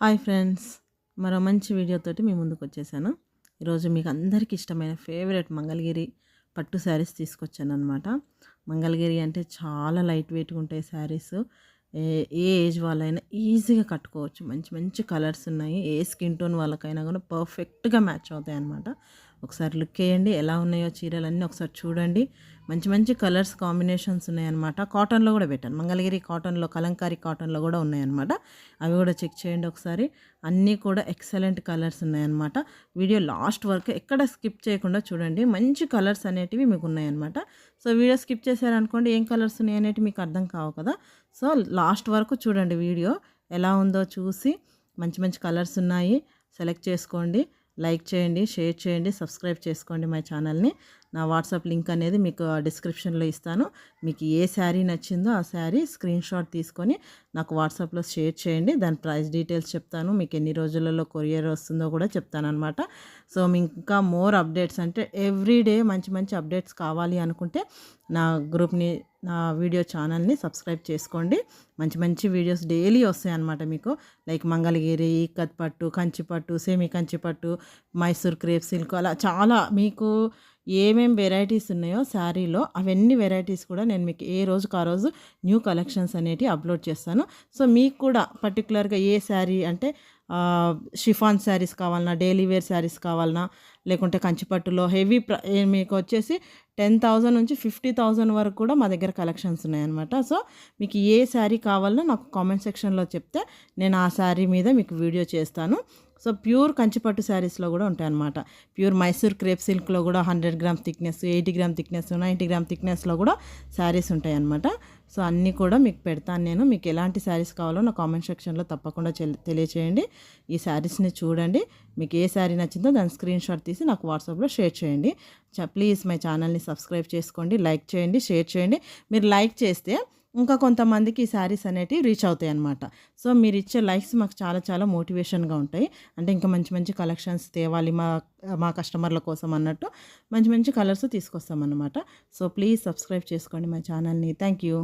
Hi friends, మరో మంచి వీడియోతోటి మీ ముందుకు వచ్చేసాను. ఈరోజు మీకు అందరికీ ఇష్టమైన ఫేవరెట్ మంగళగిరి పట్టు శారీస్ తీసుకొచ్చాను అనమాట. మంగళగిరి అంటే చాలా లైట్ వెయిట్గా ఉంటాయి శారీస్. ఏ ఏజ్ వాళ్ళైనా ఈజీగా కట్టుకోవచ్చు. మంచి మంచి కలర్స్ ఉన్నాయి. ఏ స్కిన్ టోన్ వాళ్ళకైనా కూడా పర్ఫెక్ట్గా మ్యాచ్ అవుతాయి అన్నమాట. ఒకసారి లుక్ వేయండి, ఎలా ఉన్నాయో చీరలన్నీ ఒకసారి చూడండి. మంచి మంచి కలర్స్ కాంబినేషన్స్ ఉన్నాయన్నమాట. కాటన్లో కూడా పెట్టాను, మంగళగిరి కాటన్లో, కలంకారీ కాటన్లో కూడా ఉన్నాయన్నమాట. అవి కూడా చెక్ చేయండి ఒకసారి. అన్నీ కూడా ఎక్సలెంట్ కలర్స్ ఉన్నాయన్నమాట. వీడియో లాస్ట్ వరకు ఎక్కడ స్కిప్ చేయకుండా చూడండి. మంచి కలర్స్ అనేటివి మీకు ఉన్నాయన్నమాట. సో వీడియో స్కిప్ చేశారనుకోండి, ఏం కలర్స్ ఉన్నాయి అనేటివి మీకు అర్థం కావు కదా. సో లాస్ట్ వరకు చూడండి, వీడియో ఎలా ఉందో చూసి మంచి మంచి కలర్స్ ఉన్నాయి సెలెక్ట్ చేసుకోండి. లైక్ చేయండి, షేర్ చేయండి, సబ్స్క్రైబ్ చేసుకోండి మై ఛానల్ని. నా వాట్సాప్ లింక్ అనేది మీకు డిస్క్రిప్షన్లో ఇస్తాను. మీకు ఏ శారీ నచ్చిందో ఆ శారీ స్క్రీన్ షాట్ తీసుకొని నాకు వాట్సాప్లో షేర్ చేయండి. దాని ప్రైస్ డీటెయిల్స్ చెప్తాను, మీకు ఎన్ని రోజులలో కొరియర్ వస్తుందో కూడా చెప్తాను అనమాట. సో మీకు ఇంకా మోర్ అప్డేట్స్ అంటే ఎవ్రీడే మంచి మంచి అప్డేట్స్ కావాలి అనుకుంటే నా గ్రూప్ని, నా వీడియో ఛానల్ని సబ్స్క్రైబ్ చేసుకోండి. మంచి మంచి వీడియోస్ డైలీ వస్తాయి అన్నమాట మీకు. లైక్ మంగళగిరి, ఇక్కత్ పట్టు, కంచి పట్టు, సెమీ కంచి పట్టు, మైసూర్ క్రేప్ సిల్క్, అలా చాలా మీకు ఏమేం వెరైటీస్ ఉన్నాయో శారీలో అవన్నీ వెరైటీస్ కూడా నేను మీకు ఏ రోజుకి ఆ రోజు న్యూ కలెక్షన్స్ అనేటివి అప్లోడ్ చేస్తాను. సో మీకు కూడా పర్టికులర్గా ఏ శారీ అంటే షిఫాన్ శారీస్ కావాలన్నా, డైలీ వేర్ శారీస్ కావాలన్నా, లేకుంటే కంచిపట్టులో హెవీ మీకు వచ్చేసి 10,000 నుంచి 50,000 వరకు కూడా మా దగ్గర కలెక్షన్స్ ఉన్నాయన్నమాట. సో మీకు ఏ శారీ కావాలన్నా నాకు కామెంట్ సెక్షన్లో చెప్తే నేను ఆ శారీ మీద మీకు వీడియో చేస్తాను. సో ప్యూర్ కంచిపట్టు శారీస్లో కూడా ఉంటాయన్నమాట. ప్యూర్ మైసూర్ క్రేప్ సిల్క్లో కూడా 100 gram thickness, 80 gram thickness, 90 gram థిక్నెస్లో కూడా శారీస్ ఉంటాయన్నమాట. సో అన్నీ కూడా మీకు పెడతాను నేను. మీకు ఎలాంటి శారీస్ కావాలో నా కామెంట్ సెక్షన్లో తప్పకుండా తెలియచేయండి. ఈ శారీస్ని చూడండి, మీకు ఏ శారీ నచ్చిందో దాని స్క్రీన్ షాట్ తీసి నాకు వాట్సాప్లో షేర్ చేయండి. ప్లీజ్ మై ఛానల్ని సబ్స్క్రైబ్ చేసుకోండి, లైక్ చేయండి, షేర్ చేయండి. మీరు లైక్ చేస్తే ఇంకా కొంతమందికి ఈ శారీస్ అనేటివి రీచ్ అవుతాయి అన్నమాట. సో మీరు ఇచ్చే లైక్స్ మాకు చాలా చాలా మోటివేషన్గా ఉంటాయి. అంటే ఇంకా మంచి మంచి కలెక్షన్స్ తేవాలి మా కస్టమర్ల కోసం అన్నట్టు మంచి మంచి కలర్స్ తీసుకొస్తామన్నమాట. సో ప్లీజ్ సబ్స్క్రైబ్ చేసుకోండి మై ఛానల్ని. Thank you.